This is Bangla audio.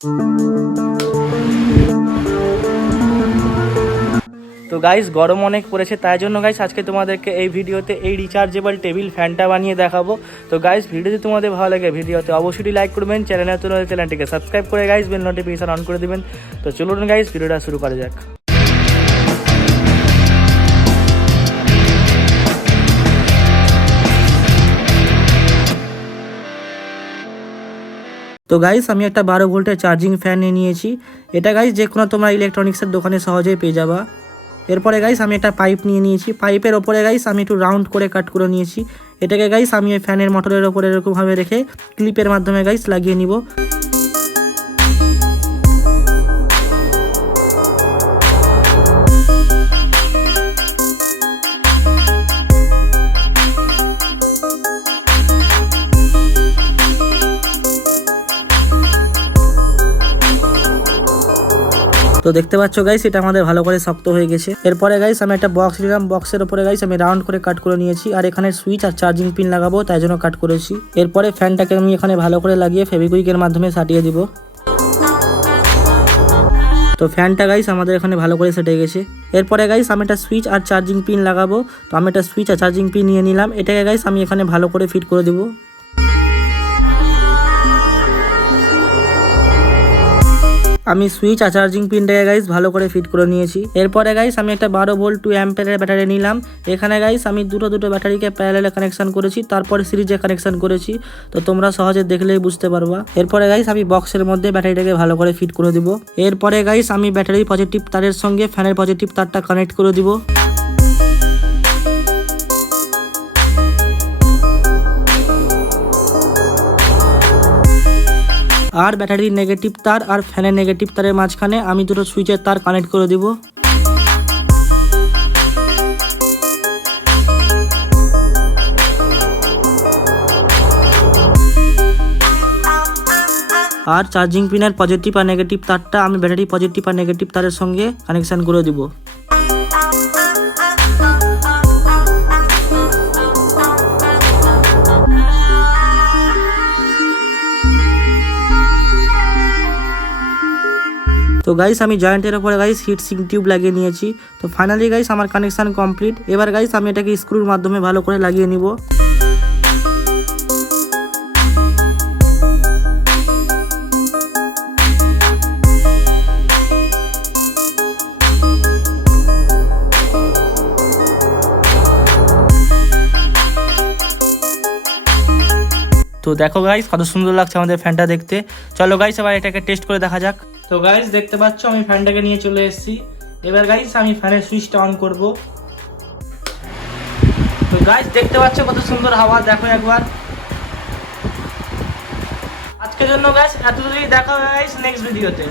তো গাইস গরম অনেক পড়েছে, তাই জন্য গাইস আজকে তোমাদেরকে এই ভিডিওতে এই রিচার্জেবল টেবিল ফ্যানটা বানিয়ে দেখাবো। তো গাইস ভিডিও যদি তোমাদের ভালো লাগে ভিডিওতে অবশ্যই লাইক করবেন, চ্যানেলে নতুন হলে চ্যানেলটিকে সাবস্ক্রাইব করে গাইস বেল নোটিফিকেশন অন করে দিবেন। তো চলুন গাইস ভিডিওটা শুরু করা যাক। তো গাইস আমি একটা 12 ভোল্টের চার্জিং ফ্যান নিয়েছি। এটা গাইস যে কোনো তোমরা ইলেকট্রনিক্সের দোকানে সহজেই পেয়ে যাবা। এরপরে গাইস আমি একটা পাইপ নিয়েছি। পাইপের ওপরে গাইস আমি একটু রাউন্ড করে কাট করে নিয়েছি। এটাকে গাইস আমি এই ফ্যানের মোটরের ওপরে এরকমভাবে রেখে ক্লিপের মাধ্যমে গাইস লাগিয়ে নিব। তো দেখতে পাচ্ছ গাইস এটা আমাদের ভালো করে শক্ত হয়ে গেছে। এরপরে গাইস আমি একটা বক্স নিলাম, বক্সের উপরে গাইস আমি রাউন্ড করে কাট করে নিয়েছি, আর এখানে সুইচ আর চার্জিং পিন লাগাবো তাই জন্য কাট করেছি। এরপরে ফ্যানটাকে আমি এখানে ভালো করে লাগিয়ে ফেভিকুইকের মাধ্যমে সাটিয়ে দিব। তো ফ্যানটা গাইস আমাদের এখানে ভালো করে সেটে গেছে। এরপরে গাইস আমি একটা সুইচ আর চার্জিং পিন লাগাবো। তো আমি একটা সুইচ আর চার্জিং পিন নিয়ে নিলাম, এটাকে গাইস আমি এখানে ভালো করে ফিট করে দিব। আমি সুইচ আর চার্জিং পিনটাকে গাইস ভালো করে ফিট করে নিয়েছি। এরপরে গাইস আমি একটা 12 ভোল্ট 2 অ্যাম্পিয়ারের ব্যাটারি নিলাম। এখানে গাইস আমি দুটো ব্যাটারিকে প্যারালালে কানেকশন করেছি, তারপরে সিরিজে কানেকশন করেছি। তো তোমরা সহজে দেখলেই বুঝতে পারবা। এরপরে গাইস আমি বক্সের মধ্যে ব্যাটারিটাকে ভালো করে ফিট করে দিব। এরপরে গাইস আমি ব্যাটারির পজিটিভ তারের সঙ্গে ফ্যানের পজিটিভ তারটা কানেক্ট করে দিব। আর ব্যাটারির নেগেটিভ তার আর ফ্যানের নেগেটিভ তারের মাঝখানে আমি দুটো সুইচের তার কানেক্ট করে দিব। আর চার্জিং পিনের পজিটিভ আর নেগেটিভ তারটা আমি ব্যাটারি পজিটিভ আর নেগেটিভ তারের সঙ্গে কানেকশন করে দিব। তো গাইস আমি জয়েন্টের উপরে গাইস হিট সিঙ্ক টিউব লাগিয়ে নিয়েছি। তো ফাইনালি গাইস আমার কানেকশন কমপ্লিট। এবার গাইস আমি এটাকে স্ক্রুর মাধ্যমে ভালো করে লাগিয়ে নিব। তো দেখো গাইস কত সুন্দর লাগছে আমাদের ফ্যানটা দেখতে। চলো গাইস এবার এটাকে টেস্ট করে দেখা যাক। তো গাইস দেখতে পাচ্ছ আমি ফ্যানটাকে নিয়ে চলে এসেছি। এবার গাইস আমি ফ্যানের সুইচটা অন করব। তো গাইস দেখতে পাচ্ছ কত সুন্দর হাওয়া, দেখো একবার। আজকের জন্য গাইস এতটুকুই, দেখা হবে গাইস নেক্সট ভিডিওতে।